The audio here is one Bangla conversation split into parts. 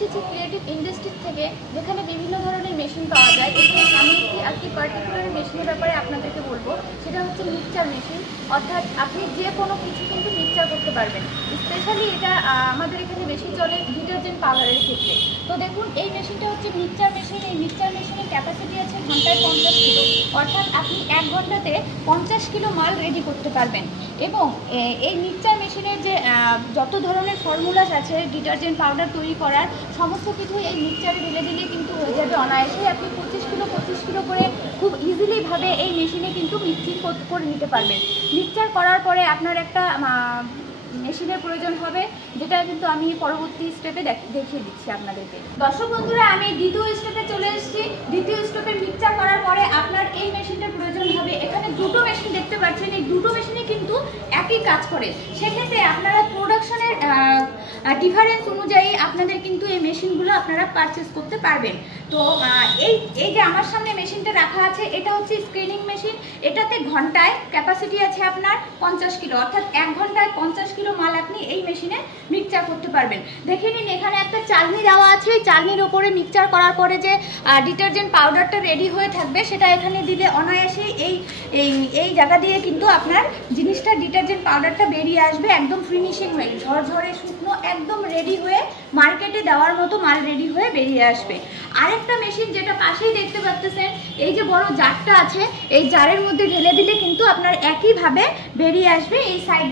এসেছি ক্রিয়েটিভ ইন্ডাস্ট্রি থেকে, যেখানে বিভিন্ন ধরনের মেশিন পাওয়া যায়। এখানে আমি একটি পার্টিকুলার মেশিনের ব্যাপারে আপনাদেরকে বলবো, সেটা হচ্ছে মিক্সচার মেশিন। অর্থাৎ আপনি যে কোনো কিছু কিন্তু মিক্সচার করতে পারবেন। স্পেশালি এটা আমাদের এখানে বেশি চলে ডিটারজেন্ট পাউডারের ক্ষেত্রে। তো দেখুন, এই মেশিনটা হচ্ছে মিক্সচার মেশিন। এই মিক্সচার মেশিনের ক্যাপাসিটি আছে ঘন্টায় 50 কিলো। অর্থাৎ আপনি 1 ঘন্টাতে 50 কিলো মাল রেডি করতে পারবেন। এবং এই মিক্সচার মেশিনের যে যত ধরনের ফর্মুলাস আছে ডিটারজেন্ট পাউডার তৈরি করার, সমস্ত কিছু এই মিক্সচারে ঢেলে দিলে কিন্তু হয়ে যাবে অনায়াসে। আপনি 25 কিলো করে খুব ইজিলিভাবে এই মেশিনে কিন্তু মিক্সিং করে নিতে পারবেন। মিক্সচার করার পরে আপনার একটা মেশিনের প্রয়োজন হবে, যেটা কিন্তু আমি পরবর্তী স্টেপে দেখিয়ে দিচ্ছি আপনাদেরকে। দর্শক বন্ধুরা, আমি দ্বিতীয় স্টেপে চলে এসেছি। দ্বিতীয় স্টেপে মিক্সচার করার পরে আপনার এই মেশিনটার প্রয়োজন হবে। এখানে দুটো মেশিন দেখতে পাচ্ছেন, এই দুটো মেশিনে কিন্তু একই কাজ করে। সেক্ষেত্রে আপনারা প্রোডাকশনের ডিফারেন্স অনুযায়ী আপনাদের কিন্তু এই মেশিনগুলো আপনারা পারচেস করতে পারবেন। তো এই যে আমার সামনে মেশিনটা রাখা আছে, এটা হচ্ছে স্ক্রিনিং মেশিন। এটাতে ঘন্টায় ক্যাপাসিটি আছে আপনার 50 কিলো। অর্থাৎ 1 ঘন্টায় 50 কিলো মাল আপনি এই মেশিনে মিক্সচার করতে পারবেন। দেখে নিন, এখানে একটা চালনি দেওয়া আছে। এই চালনির ওপরে মিক্সচার করার পরে যে ডিটারজেন্ট পাউডারটা রেডি হয়ে থাকবে, সেটা এখানে দিলে অনায়াসে এই জায়গা দিয়ে কিন্তু আপনার জিনিসটা ডিটারজেন্ট পাউডারটা বেরিয়ে আসবে একদম ফিনিশিং হয়ে, ঝরঝরে শুকনো, একদম রেডি হয়ে মার্কেটে দেওয়ার মতো মাল রেডি হয়ে বেরিয়ে আসবে। আরেকটা মেশিন যেটা পাশেই দেখতে পাচ্ছেন, এই যে বড় জারটা আছে, এই জারের মধ্যে ঢেলে দিলে কিন্তু আপনার একইভাবে বেরিয়ে আসবে। এই সাইড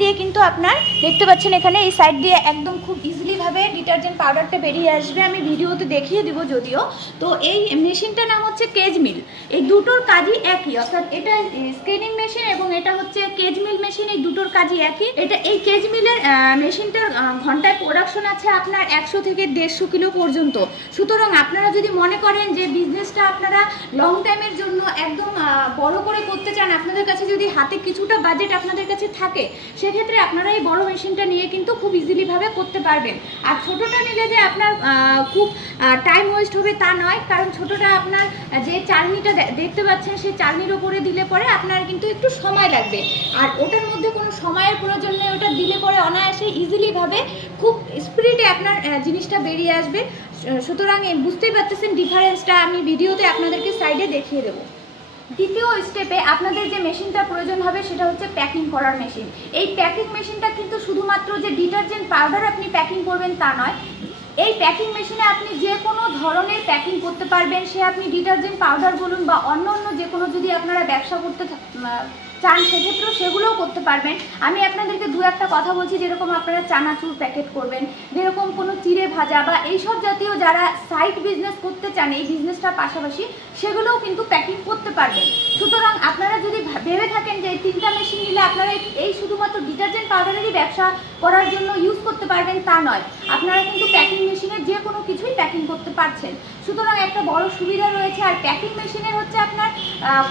দিয়ে কিন্তু আপনার দেখতে পাচ্ছেন, এখানে এই সাইড দিয়ে একদম খুব ইজিলিভাবে ডিটারজেন্ট পাউডারটা বেরিয়ে আসবে। আমি ভিডিওতে দেখিয়ে দিব যদিও। তো এই মেশিনটার নাম হচ্ছে কেজ মিল। এই দুটোর কাজই একই, অর্থাৎ এটা স্ক্রিনিং মেশিন এবং এটা হচ্ছে কেজ মিল মেশিন। এই দুটোর কাজই একই। এই কেজ মিলের মেশিনটার ঘন্টায় প্রোডাকশন আছে আপনার 100 থেকে 150 কিলো পর্যন্ত। সুতরাং আপনারা যদি মনে করেন যে বিজনেসটা আপনারা লং টাইমের জন্য একদম বড় করে করতে চান, আপনাদের কাছে যদি হাতে কিছুটা বাজেট আপনাদের কাছে থাকে, সেক্ষেত্রে আপনারা এই বড় মেশিনটা নিয়ে কিন্তু খুব ইজিলিভাবে করতে পারবেন। আর ছোটটা নিলে যে আপনার খুব টাইম ওয়েস্ট হবে তা নয়, কারণ ছোটটা আপনার যে চালনিটা দেখতে পাচ্ছেন, সেই চালনির ওপরে দিলে পরে আপনার কিন্তু একটু সময় লাগবে। আর ওটার মধ্যে কোনো সময়ের প্রয়োজন নেই, ওটা দিলে পরে অনায়াসে ইজিলিভাবে খুব স্পিডে আপনার জিনিসটা বেরিয়ে আসবে। সুতরাং বুঝতেই পারতেছেন ডিফারেন্সটা। আমি ভিডিওতে আপনাদেরকে সাইডে দেখিয়ে দেবো। দ্বিতীয় স্টেপে আপনাদের যে মেশিনটা প্রয়োজন হবে, সেটা হচ্ছে প্যাকিং করার মেশিন। এই প্যাকিং মেশিনটা কিন্তু শুধুমাত্র যে ডিটারজেন্ট পাউডার আপনি প্যাকিং করবেন তা নয়। এই প্যাকিং মেশিনে আপনি যে কোনো ধরনের প্যাকিং করতে পারবেন। সে আপনি ডিটারজেন্ট পাউডার বলুন বা অন্য যে কোনো, যদি আপনারা ব্যবসা করতে চান সেক্ষেত্রেও সেগুলোও করতে পারবেন। আমি আপনাদেরকে দু একটা কথা বলছি, যেরকম আপনারা চানাচুর প্যাকেট করবেন, যেরকম কোনো চিড়ে ভাজা বা এইসব জাতীয় যারা সাইড বিজনেস করতে চান এই বিজনেসটার পাশাপাশি, সেগুলোও কিন্তু প্যাকিং করতে পারবেন। সুতরাং আপনারা যদি ভেবে থাকেন যে এই 3টা মেশিন নিলে আপনারা এই শুধুমাত্র ডিটারজেন্ট পাউডারেরই ব্যবসা করার জন্য ইউজ করতে পারবেন তা নয়, আপনারা কিন্তু প্যাকিং মেশিনের যে কোনো কিছুই প্যাকিং করতে পারছেন। সুতরাং একটা বড় সুবিধা রয়েছে। আর প্যাকিং মেশিনের হচ্ছে আপনার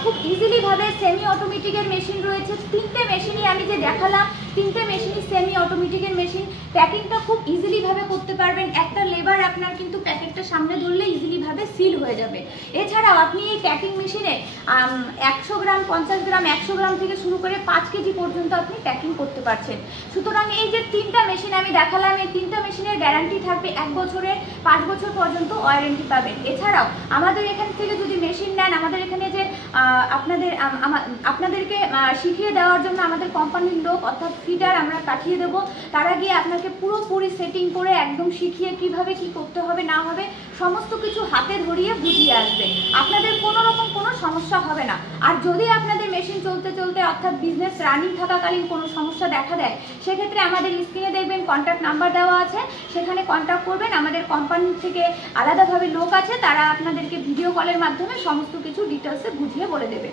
খুব ইজিলিভাবে সেমি অটোমেটিকের মেশিন রয়েছে। 3টে মেশিনই আমি যে দেখালাম, 3টে মেশিনই সেমি অটোমেটিকের মেশিন। প্যাকিংটা খুব ইজিলিভাবে করতে পারবেন। একটা লেবার আপনার কিন্তু প্যাকেটটা সামনে ধরলে ইজিলিভাবে সিল হয়ে যাবে। এছাড়াও আপনি এই প্যাকিং মেশিনে 100 গ্রাম, 50 গ্রাম, 100 গ্রাম থেকে শুরু করে 5 কেজি পর্যন্ত আপনি প্যাকিং করতে পারছেন। সুতরাং এই যে 3টা মেশিন আমি দেখালাম, এই 3টা মেশিনের গ্যারান্টি থাকবে 1 বছরের, 5 বছর পর্যন্ত ওয়ারেন্টি পাবেন। এছাড়াও আমাদের এখান থেকে যদি মেশিন নেন, আমাদের এখানে যে আপনাদেরকে শিখিয়ে দেওয়ার জন্য আমাদের কোম্পানির লোক অর্থাৎ ফিটার আমরা পাঠিয়ে দেব। তারা গিয়ে আপনাকে পুরোপুরি সেটিং করে একদম শিখিয়ে কিভাবে কি করতে হবে না হবে সমস্ত কিছু হাতে ধরিয়ে বুঝিয়ে আসবে। আপনাদের কোনো রকম কোনো সমস্যা হবে না। আর যদি আপনাদের মেশিন চলতে চলতে অর্থাৎ বিজনেস রানিং থাকাকালীন কোনো সমস্যা দেখা দেয়, সেক্ষেত্রে আমাদের স্ক্রিনে দেখবেন কন্ট্যাক্ট নাম্বার দেওয়া আছে, সেখানে কন্ট্যাক্ট করবেন। আমাদের কোম্পানি থেকে আলাদাভাবে লোক আছে, তারা আপনাদেরকে ভিডিও কলের মাধ্যমে সমস্ত কিছু ডিটেলসে বুঝিয়ে বলে দেবে।